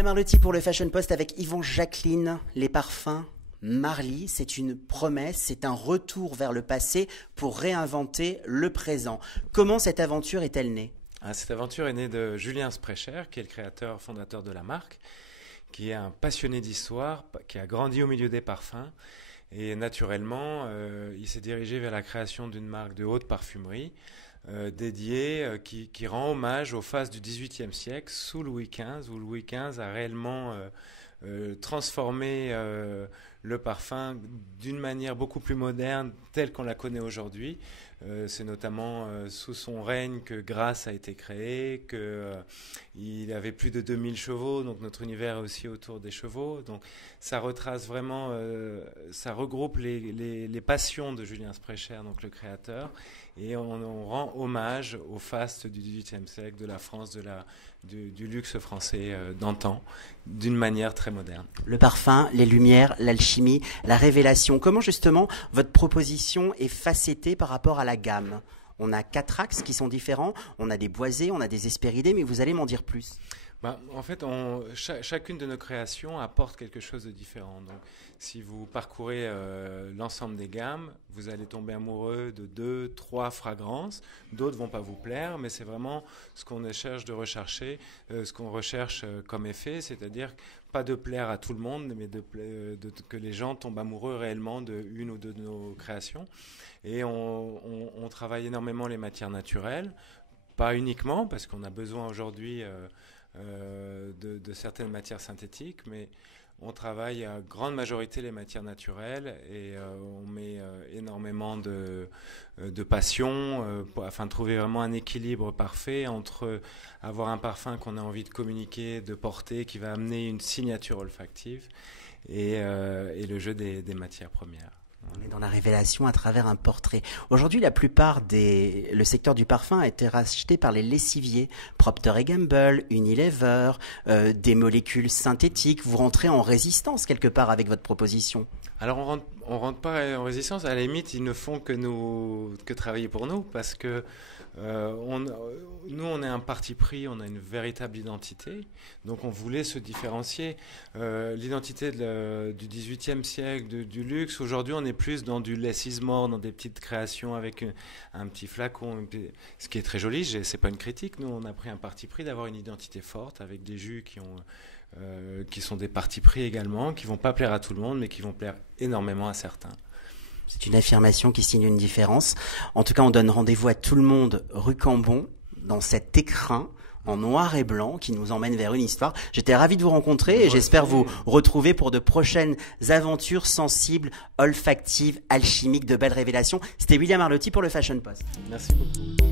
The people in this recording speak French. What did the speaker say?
William Arlotti pour le Fashion Post avec Yvon Jacqueline. Les parfums Marly, c'est une promesse, c'est un retour vers le passé pour réinventer le présent. Comment cette aventure est-elle née ? Cette aventure est née de Julien Sprecher, qui est le créateur, fondateur de la marque, qui est un passionné d'histoire, qui a grandi au milieu des parfums. Et naturellement, il s'est dirigé vers la création d'une marque de haute parfumerie dédiée qui rend hommage aux phases du XVIIIe siècle sous Louis XV, où Louis XV a réellement transformé le parfum d'une manière beaucoup plus moderne, telle qu'on la connaît aujourd'hui. C'est notamment sous son règne que Grasse a été créé, qu'il avait plus de 2000 chevaux, donc notre univers est aussi autour des chevaux. Donc ça retrace vraiment, ça regroupe les passions de Julien Sprecher, donc le créateur, et on rend hommage au faste du XVIIIe siècle, de la France, du luxe français d'antan, d'une manière très moderne. Le parfum, les lumières, l'alchimie, la révélation. Comment justement votre proposition est facettée par rapport à la gamme ? On a 4 axes qui sont différents, on a des boisés, on a des hespéridés, mais vous allez m'en dire plus. En fait, chacune de nos créations apporte quelque chose de différent. Donc, si vous parcourez l'ensemble des gammes, vous allez tomber amoureux de 2, 3 fragrances. D'autres ne vont pas vous plaire, mais c'est vraiment ce qu'on cherche de rechercher, ce qu'on recherche comme effet, c'est-à-dire pas de plaire à tout le monde, mais que les gens tombent amoureux réellement d'une ou deux de nos créations. Et on travaille énormément les matières naturelles, pas uniquement, parce qu'on a besoin aujourd'hui de certaines matières synthétiques, mais on travaille à grande majorité les matières naturelles et on met énormément de passion afin de trouver vraiment un équilibre parfait entre avoir un parfum qu'on a envie de communiquer, de porter, qui va amener une signature olfactive et le jeu des matières premières. On est dans la révélation à travers un portrait. Aujourd'hui, le secteur du parfum a été racheté par les lessiviers, Procter & Gamble, Unilever, des molécules synthétiques. Vous rentrez en résistance quelque part avec votre proposition. Alors on rentre pas en résistance. À la limite, ils ne font que travailler pour nous, parce que nous, on est un parti pris, on a une véritable identité, donc on voulait se différencier. L'identité du XVIIIe siècle, du luxe, aujourd'hui on est plus dans du less is more, dans des petites créations avec un petit flacon, ce qui est très joli, c'est pas une critique. Nous, on a pris un parti pris d'avoir une identité forte, avec des jus qui sont des partis pris également, qui vont pas plaire à tout le monde, mais qui vont plaire énormément à certains. C'est une affirmation qui signe une différence. En tout cas, on donne rendez-vous à tout le monde rue Cambon, dans cet écrin en noir et blanc qui nous emmène vers une histoire. J'étais ravi de vous rencontrer et j'espère vous retrouver pour de prochaines aventures sensibles, olfactives, alchimiques, de belles révélations. C'était William Arlotti pour le Fashion Post. Merci beaucoup.